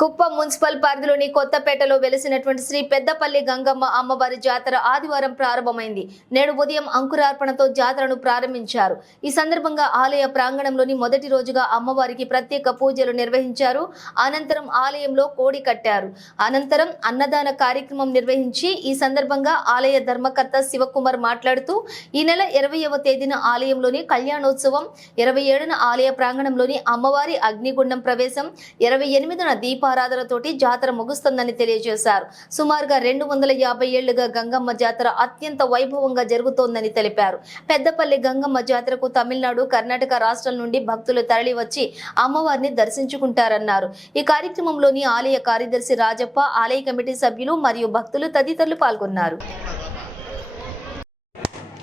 Kuppam municipal పరిధిలోని కొత్తపేటలో వెలిసినటువంటి శ్రీ పెద్దపల్లి గంగమ్మ అమ్మవారి జాతర ఆదివారం ప్రారంభమైంది. నేడు ఉదయం అంకురార్పణతో జాతరను ప్రారంభించారు. ఈ సందర్భంగా ఆలయ ప్రాంగణంలోని మొదటి రోజుగా అమ్మవారికి ప్రత్యేక పూజలు నిర్వహించారు. అనంతరం ఆలయంలో కోడి కట్టారు. అనంతరం అన్నదాన కార్యక్రమం నిర్వహించి ఈ సందర్భంగా ఆలయ ధర్మకర్త శివకుమార్ మాట్లాడుతూ ఈ నెల 20వ తేదీన ఆలయంలోని కళ్యాణోత్సవం, 27న ఆలయ ప్రాంగణంలోని అమ్మవారి అగ్నిగుండం ప్రవేశం, 28న దీపారాధనతోటి జాతర ముగుస్తుందని తెలియజేశారు. సుమారుగా 250 ఏళ్లుగా గంగమ్మ జాతర అత్యంత వైభవంగా జరుగుతోందని తెలిపారు. పెద్దపల్లి గంగమ్మ జాతరకు తమిళనాడు, కర్ణాటక రాష్ట్రాల నుండి భక్తులు తరలి వచ్చి అమ్మవారిని దర్శించుకుంటారన్నారు. ఈ కార్యక్రమంలోని ఆలయ కార్యదర్శి రాజప్ప, ఆలయ కమిటీ సభ్యులు మరియు భక్తులు తదితరులు పాల్గొన్నారు.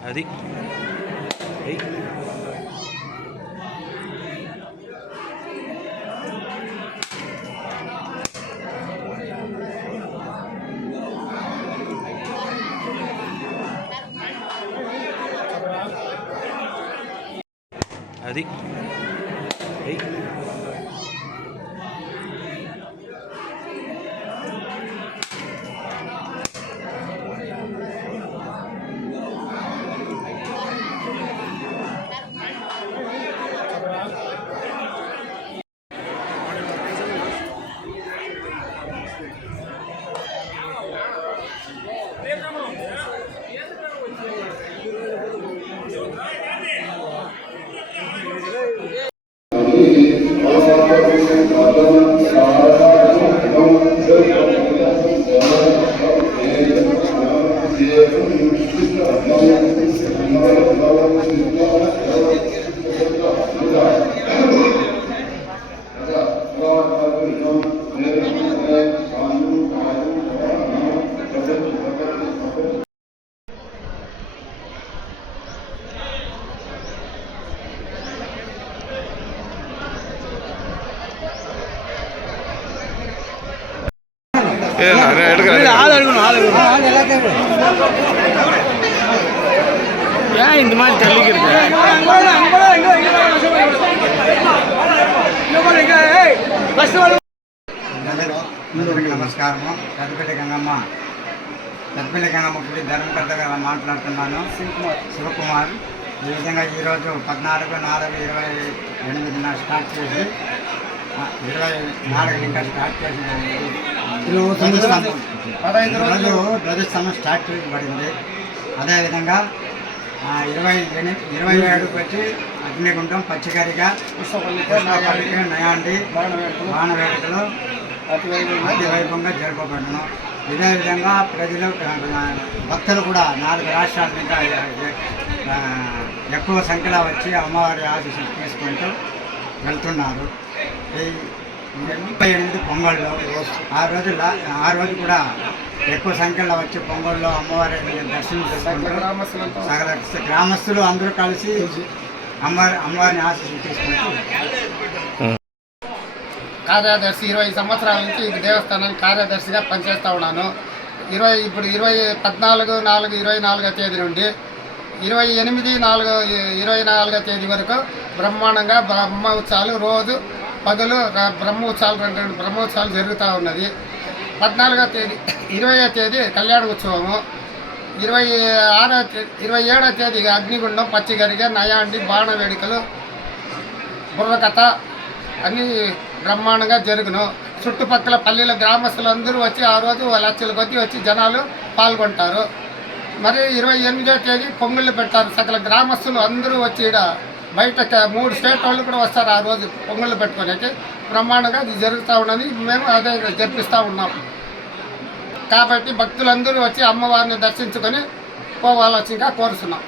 అది இந்த மாதிரி தள்ளிக்கிறது. నమస్కారము. పెద్దపల్లి గంగమ్మ గుడి ధర్మకర్తగా మాట్లాడుతున్నాను. శివకుమార్. ఈ విధంగా ఈరోజు 14/4/28న స్టార్ట్ చేసి 24 ఇంకా స్టార్ట్ చేసి ధ్వజస్తంభం స్టార్ట్ చేయబడింది. అదేవిధంగా 27 వచ్చి అగ్నిగుండం, పచ్చికరిక, నయాండి, బాణవేడుకలు అతి వైభవంగా జరపబడును. ఇదే విధంగా ప్రజలు, భక్తులు కూడా 4 రాష్ట్రాల మీద ఎక్కువ సంఖ్యలో వచ్చి అమ్మవారి ఆశీస్సులు తీసుకుంటూ వెళ్తున్నారు. 28 పొంగళ్ళు ఆ రోజు కూడా ఎక్కువ సంఖ్యలో వచ్చి పొంగళ్ళు అమ్మవారిని దర్శనం చేసుకుంటారు. సకల గ్రామస్తులు అందరూ కలిసి అమ్మవారిని ఆశీస్సులు తీసుకుంటూ. కార్యదర్శి 20 సంవత్సరాల నుంచి ఈ దేవస్థానానికి కార్యదర్శిగా పనిచేస్తూ ఉన్నాను. ఇప్పుడు 14/4/24వ తేదీ నుండి 28/4/24వ తేదీ వరకు బ్రహ్మాండంగా బ్రహ్మోత్సవాలు, రోజు పగలు బ్రహ్మోత్సవాలు, 2 బ్రహ్మోత్సవాలు జరుగుతూ ఉన్నది. 14వ తేదీ 20వ తేదీ కళ్యాణ ఉత్సవము, 27వ తేదీ అగ్నిగుండం, పచ్చిగరిగ, నయాండి, బాణ వేడుకలు, బుర్రకథ అన్నీ బ్రహ్మాండంగా జరుగును. చుట్టుపక్కల పల్లెల గ్రామస్తులందరూ వచ్చి ఆ రోజు లక్షల కొద్ది వచ్చి జనాలు పాల్గొంటారు. మరి 28వ తేదీ పొంగుళ్ళు పెట్టారు. సకల గ్రామస్తులు అందరూ వచ్చి ఇక్కడ బయట 3 స్టేట్ వాళ్ళు కూడా వస్తారు ఆ రోజు పొంగుళ్ళు పెట్టుకోనికి. బ్రహ్మాండంగా ఇది జరుగుతూ ఉన్నది. మేము అదే జరిపిస్తూ ఉన్నాం. కాబట్టి భక్తులందరూ వచ్చి అమ్మవారిని దర్శించుకొని పోవాల్సిందిగా కోరుతున్నాం.